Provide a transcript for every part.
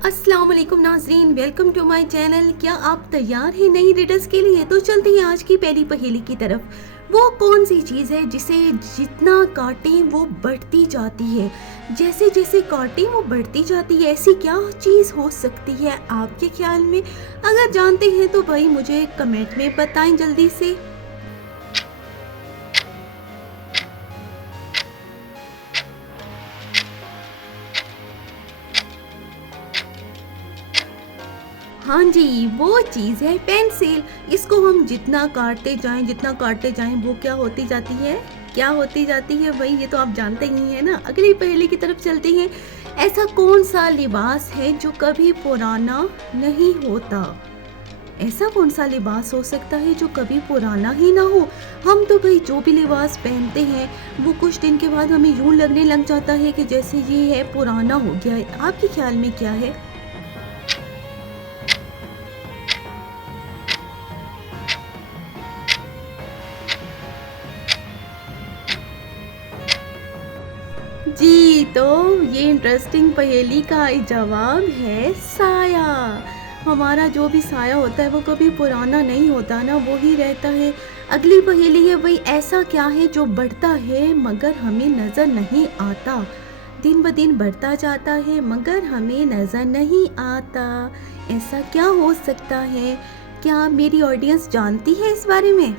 अस्सलाम वालेकुम नाज़रीन, वेलकम टू माय चैनल। क्या आप तैयार हैं नई रिडल्स के लिए? तो चलते हैं आज की पहली पहेली की तरफ। वो कौन सी चीज़ है जिसे जितना काटें वो बढ़ती जाती है? जैसे जैसे काटें वो बढ़ती जाती है, ऐसी क्या चीज़ हो सकती है आपके ख्याल में? अगर जानते हैं तो भाई मुझे कमेंट में बताएं जल्दी से। हाँ जी, वो चीज़ है पेंसिल। इसको हम जितना काटते जाएं वो क्या होती जाती है? क्या होती जाती है भाई, ये तो आप जानते ही हैं ना। अगली पहेली की तरफ चलते हैं। ऐसा कौन सा लिबास है जो कभी पुराना नहीं होता? ऐसा कौन सा लिबास हो सकता है जो कभी पुराना ही ना हो? हम तो भाई जो भी लिबास पहनते हैं वो कुछ दिन के बाद हमें यूं लगने लग जाता है कि जैसे ये है पुराना हो गया है। आपके ख्याल में क्या है? जी, तो ये इंटरेस्टिंग पहेली का जवाब है साया। हमारा जो भी साया होता है वो कभी पुराना नहीं होता ना, वो ही रहता है। अगली पहेली है भाई, ऐसा क्या है जो बढ़ता है मगर हमें नज़र नहीं आता? दिन ब दिन बढ़ता जाता है मगर हमें नज़र नहीं आता। ऐसा क्या हो सकता है? क्या मेरी ऑडियंस जानती है इस बारे में?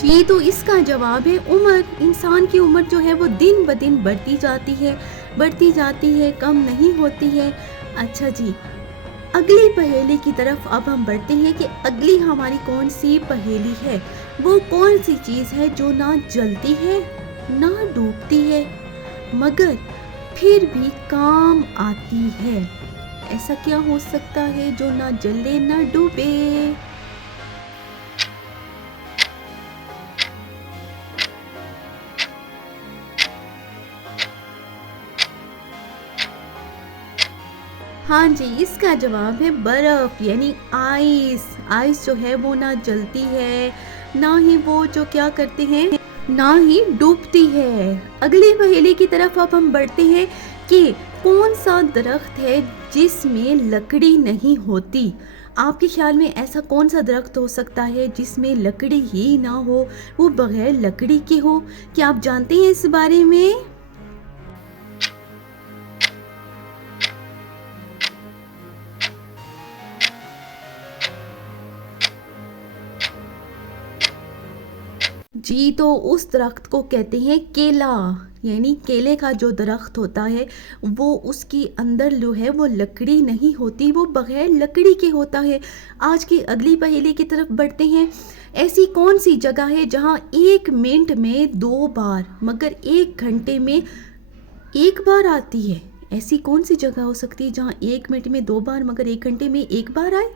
जी, तो इसका जवाब है उम्र। इंसान की उम्र जो है वो दिन ब दिन बढ़ती जाती है, कम नहीं होती है। अच्छा जी, अगली पहेली की तरफ अब हम बढ़ते हैं कि अगली हमारी कौन सी पहेली है। वो कौन सी चीज़ है जो ना जलती है ना डूबती है मगर फिर भी काम आती है? ऐसा क्या हो सकता है जो ना जले ना डूबे? हाँ जी, इसका जवाब है बर्फ, यानी आइस। आइस जो है वो ना जलती है, ना ही वो जो क्या करते हैं, ना ही डूबती है। अगली पहेली की तरफ अब हम बढ़ते हैं कि कौन सा दरख्त है जिसमें लकड़ी नहीं होती? आपके ख्याल में ऐसा कौन सा दरख्त हो सकता है जिसमें लकड़ी ही ना हो, वो बगैर लकड़ी के हो? क्या आप जानते हैं इस बारे में? जी, तो उस दरख्त को कहते हैं केला। यानी केले का जो दरख्त होता है वो उसकी अंदर जो है वो लकड़ी नहीं होती, वो बगैर लकड़ी के होता है। आज की अगली पहेली की तरफ बढ़ते हैं। ऐसी कौन सी जगह है जहाँ 1 मिनट में 2 बार मगर 1 घंटे में एक बार आती है? ऐसी कौन सी जगह हो सकती है जहाँ 1 मिनट में 2 बार मगर 1 घंटे में एक बार आए?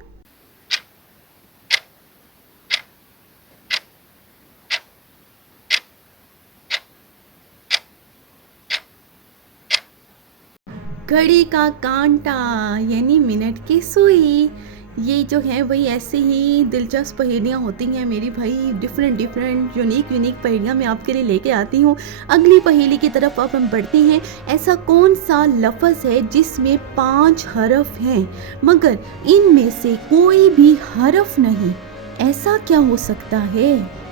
घड़ी का कांटा, यानी मिनट की सुई। ये जो है वही ऐसे ही दिलचस्प पहेलियाँ होती हैं मेरी भाई। डिफरेंट यूनिक पहेलियाँ मैं आपके लिए लेके आती हूँ। अगली पहेली की तरफ अब हम बढ़ते हैं। ऐसा कौन सा लफ्ज़ है जिसमें 5 हरफ हैं मगर इनमें से कोई भी हरफ नहीं? ऐसा क्या हो सकता है?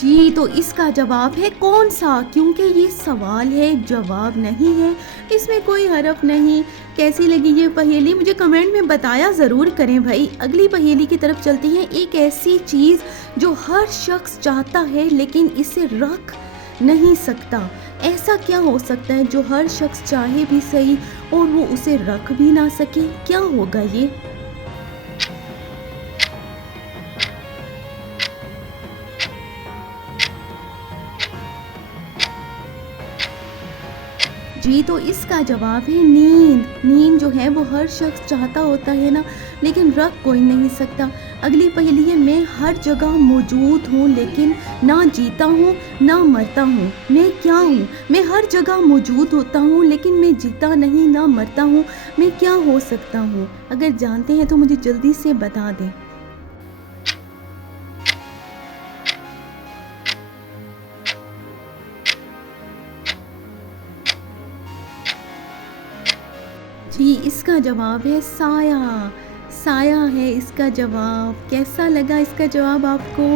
जी, तो इसका जवाब है कौन सा? क्योंकि ये सवाल है, जवाब नहीं है, इसमें कोई हरफ नहीं। कैसी लगी ये पहेली मुझे कमेंट में बताया ज़रूर करें भाई। अगली पहेली की तरफ चलती हैं। एक ऐसी चीज़ जो हर शख्स चाहता है लेकिन इसे रख नहीं सकता। ऐसा क्या हो सकता है जो हर शख्स चाहे भी सही और वो उसे रख भी ना सके? क्या होगा ये? जी, तो इसका जवाब है नींद। नींद जो है वो हर शख्स चाहता होता है ना, लेकिन रख कोई नहीं सकता। अगली पहेली है, मैं हर जगह मौजूद हूँ लेकिन ना जीता हूँ ना मरता हूँ, मैं क्या हूँ? मैं हर जगह मौजूद होता हूँ लेकिन मैं जीता नहीं ना मरता हूँ, मैं क्या हो सकता हूँ? अगर जानते हैं तो मुझे जल्दी से बता दें। जी, इसका जवाब है साया। साया है इसका जवाब। कैसा लगा इसका जवाब आपको?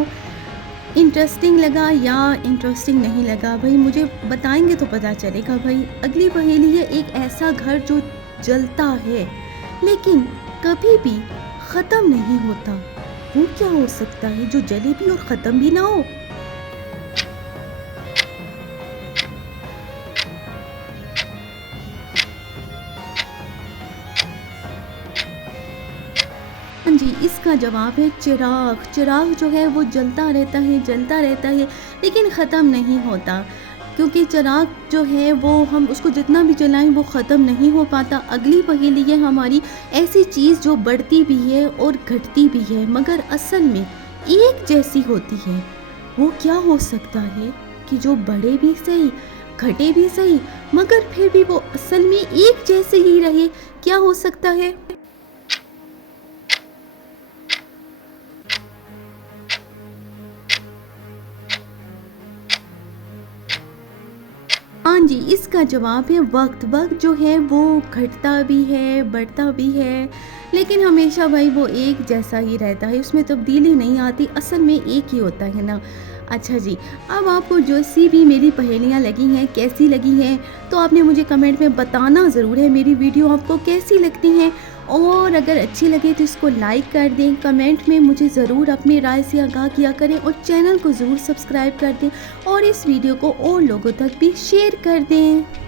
इंटरेस्टिंग लगा या इंटरेस्टिंग नहीं लगा? भाई मुझे बताएंगे तो पता चलेगा भाई। अगली पहेली है, एक ऐसा घर जो जलता है लेकिन कभी भी ख़त्म नहीं होता, वो क्या हो सकता है जो जले भी और ख़त्म भी ना हो? हाँ जी, इसका जवाब है चिराग। चिराग जो है वो जलता रहता है लेकिन ख़त्म नहीं होता, क्योंकि चिराग जो है वो हम उसको जितना भी जलाएं वो ख़त्म नहीं हो पाता। अगली पहेली है हमारी, ऐसी चीज़ जो बढ़ती भी है और घटती भी है मगर असल में एक जैसी होती है, वो क्या हो सकता है कि जो बढ़े भी सही घटे भी सही मगर फिर भी वो असल में एक जैसे ही रहे? क्या हो सकता है? हाँ जी, इसका जवाब है वक्त। वक्त जो है वो घटता भी है बढ़ता भी है लेकिन हमेशा भाई वो एक जैसा ही रहता है, उसमें तब्दीली नहीं आती, असल में एक ही होता है ना। अच्छा जी, अब आपको जो सी भी मेरी पहेलियाँ लगी हैं कैसी लगी हैं तो आपने मुझे कमेंट में बताना ज़रूर है मेरी वीडियो आपको कैसी लगती हैं, और अगर अच्छी लगे तो इसको लाइक कर दें, कमेंट में मुझे ज़रूर अपनी राय से आगाह किया करें और चैनल को ज़रूर सब्सक्राइब कर दें और इस वीडियो को और लोगों तक भी शेयर कर दें।